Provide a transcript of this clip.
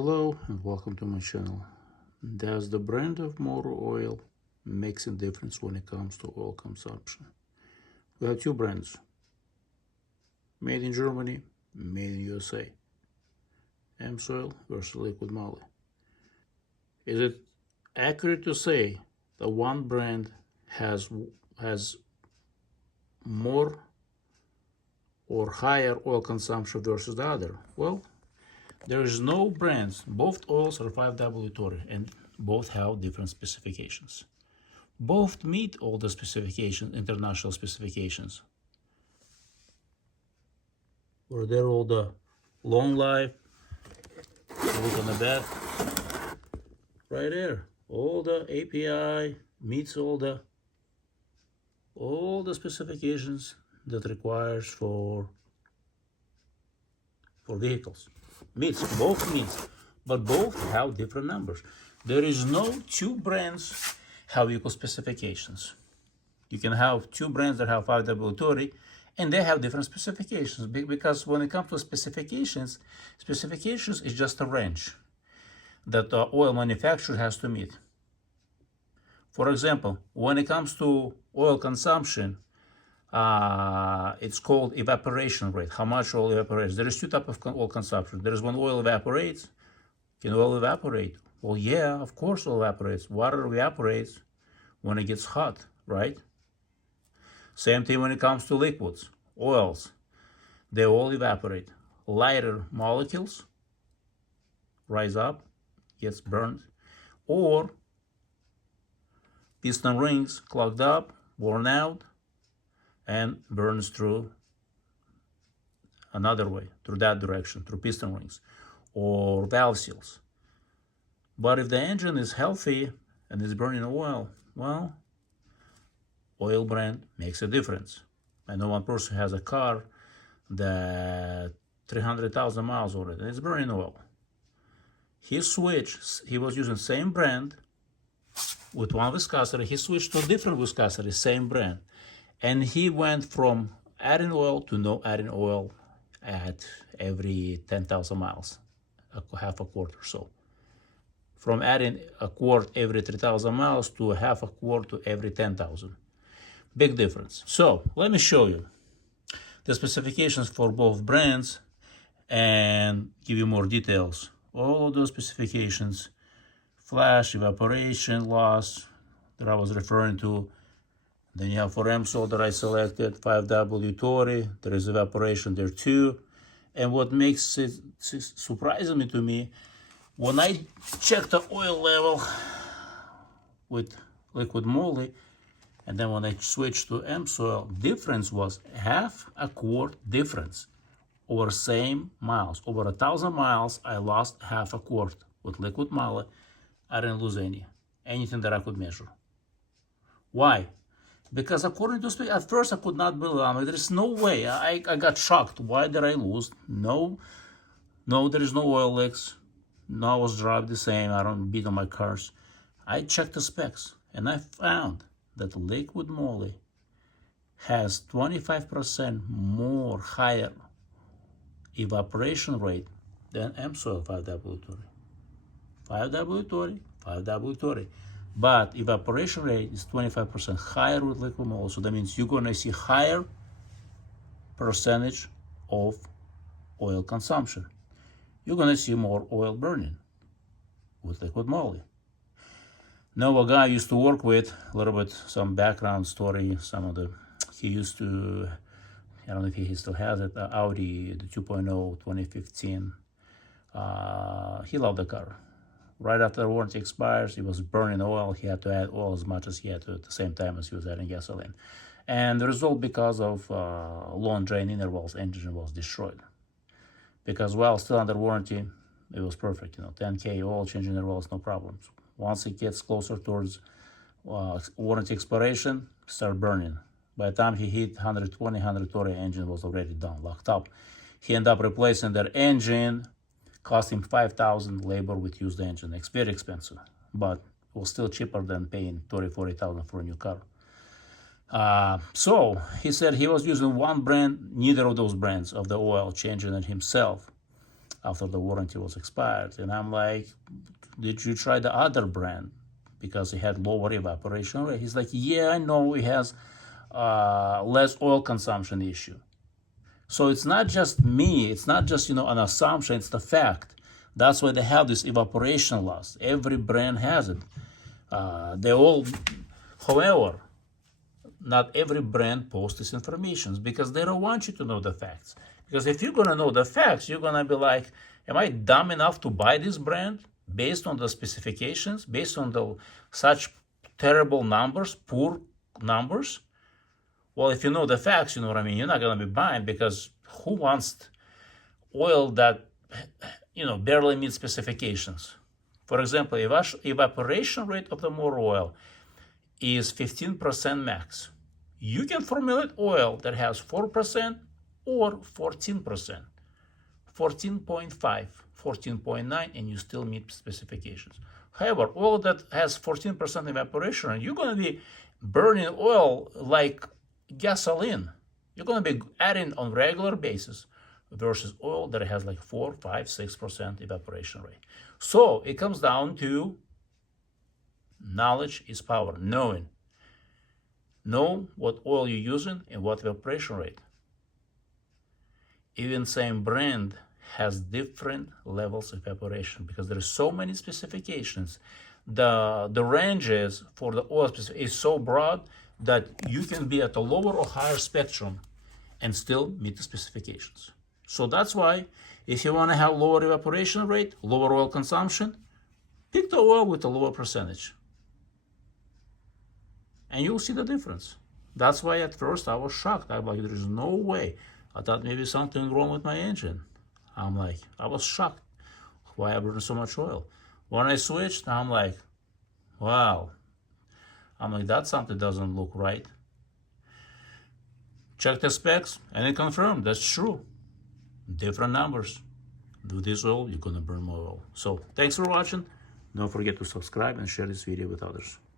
Hello and welcome to my channel. Does the brand of motor oil makes a difference when it comes to oil consumption? We have two brands, made in Germany, made in USA. Amsoil versus Liqui Moly. Is it accurate to say that one brand has more or higher oil consumption versus the other? Well, there is no brands. Both oils are 5w-30 and both have different specifications. Both meet all the specifications, international specifications. Where they're all the long life, look on the back, right there. All the API meets all the specifications that requires for vehicles. Both meets, but both have different numbers. There is no two brands have equal specifications. You can have two brands that have 5w-30 and they have different specifications, because when it comes to specifications is just a range that the oil manufacturer has to meet. For example, when it comes to oil consumption, it's called evaporation rate, how much oil evaporates. There is two types of oil consumption. There is when oil evaporates. Can oil evaporate? Well, yeah, of course oil evaporates. Water evaporates when it gets hot, right? Same thing when it comes to liquids, oils. They all evaporate. Lighter molecules rise up, gets burned, or piston rings clogged up, worn out, and burns through another way, through that direction, through piston rings or valve seals. But if the engine is healthy and is burning oil, well, oil brand makes a difference. I know one person has a car that 300,000 miles already, and it's burning oil. He switched, he was using same brand with one viscosity, he switched to a different viscosity, same brand. And he went from adding oil to no adding oil at every 10,000 miles, half a quart or so. From adding a quart every 3,000 miles to a half a quart to every 10,000. Big difference. So let me show you the specifications for both brands and give you more details. All of those specifications, flash, evaporation, loss that I was referring to. Then you have for Amsoil that I selected, 5w-30, there is evaporation there too. And what makes it surprising to me, when I check the oil level with Liqui Moly, and then when I switched to Amsoil, difference was half a quart difference over same miles. Over 1,000 miles, I lost half a quart. With Liqui Moly, I didn't lose anything that I could measure. Why? Because according to at first I could not believe it. There is no way. I got shocked. Why did I lose? No, there is no oil leaks. No, I was drive the same. I don't beat on my cars. I checked the specs and I found that Liqui Moly has 25% more higher evaporation rate than Amsoil 5w-30. 5w-30, 5w-30. But evaporation rate is 25% higher with Liqui Moly, so that means you're going to see higher percentage of oil consumption. You're going to see more oil burning with Liqui Moly. Now, a guy I used to work with, a little bit, some background story, he used to, I don't know if he still has it, Audi, the 2.0, 2015. He loved the car. Right after the warranty expires, he was burning oil. He had to add oil as much as he had to at the same time as he was adding gasoline. And the result, because of long drain intervals, engine was destroyed. Because while still under warranty, it was perfect. 10K oil change intervals, no problems. Once it gets closer towards warranty expiration, start burning. By the time he hit 120, 130, engine was already done, locked up. He ended up replacing that engine. Cost him $5,000 labor with used engine. It's very expensive, but it was still cheaper than paying $30,000-$40,000 for a new car. So he said he was using one brand, neither of those brands of the oil, changing it himself. after the warranty was expired. And I'm like, did you try the other brand? Because it had lower evaporation rate. He's like, yeah, I know it has less oil consumption issue. So it's not just me, it's not just, an assumption, it's the fact. That's why they have this evaporation loss. Every brand has it. They all, however, not every brand posts this information because they don't want you to know the facts. Because if you're gonna know the facts, you're gonna be like, am I dumb enough to buy this brand based on the specifications, based on the such terrible numbers, poor numbers? Well, if you know the facts, you know what I mean, you're not gonna be buying, because who wants oil that, barely meets specifications? For example, evaporation rate of the motor oil is 15% max. You can formulate oil that has 4% or 14%, 14.5, 14.9, and you still meet specifications. However, oil that has 14% evaporation, you're going to be burning oil like gasoline. You're going to be adding on regular basis versus oil that has like 4, 5, 6% evaporation rate. So it comes down to knowledge is power. Know what oil you're using and what evaporation rate. Even same brand has different levels of evaporation because there are so many specifications. The ranges for the oil is so broad that you can be at a lower or higher spectrum and still meet the specifications. So that's why if you want to have lower evaporation rate, lower oil consumption, pick the oil with a lower percentage. And you'll see the difference. That's why at first I was shocked. I'm like, there's no way. I thought maybe something wrong with my engine. I was shocked why I burned so much oil. When I switched, I'm like, wow. That something doesn't look right. Check the specs and it confirmed that's true. Different numbers. Do this oil, you're gonna burn more oil. So thanks for watching. Don't forget to subscribe and share this video with others.